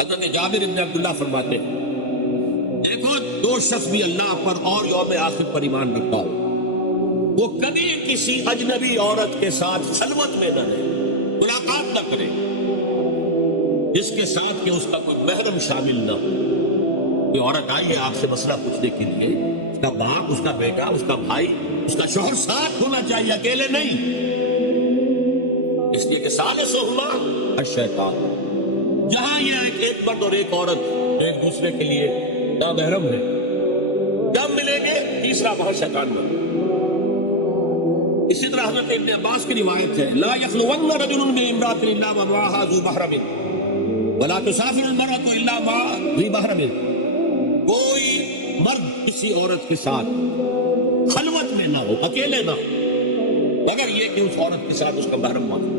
حضرت جابر بن عبداللہ فرماتے ہیں دیکھو دو شخص بھی اللہ پر اور یوم آخر پر ایمان رکھتا ہو وہ کبھی کسی اجنبی عورت کے ساتھ خلوت میں نہ رہے، ملاقات نہ کرے جس کے ساتھ کہ اس کا کوئی محرم شامل نہ ہو۔ کوئی عورت آئی ہے آپ سے مسئلہ پوچھنے کے لیے، اس کا باپ، اس کا بیٹا، اس کا بھائی، اس کا شوہر ساتھ ہونا چاہیے، اکیلے نہیں، اس لیے کہ ثالثہما الشیطان۔ جہاں یہ ایک مرد اور ایک عورت ایک دوسرے کے لیے نامحرم ہے، جب ملیں گے تیسرا وہاں شیطان بن۔ اسی طرح حضرت ابن عباس کی روایت ہے لا یخلون رجل بامرأة الا ومعها ذو محرم ولا تسافر المرأة الا مع ذی محرم۔ کوئی مرد کسی عورت کے ساتھ خلوت میں نہ ہو، اکیلے نہ ہو، مگر یہ کہ اس عورت کے ساتھ اس کا محرم ہو۔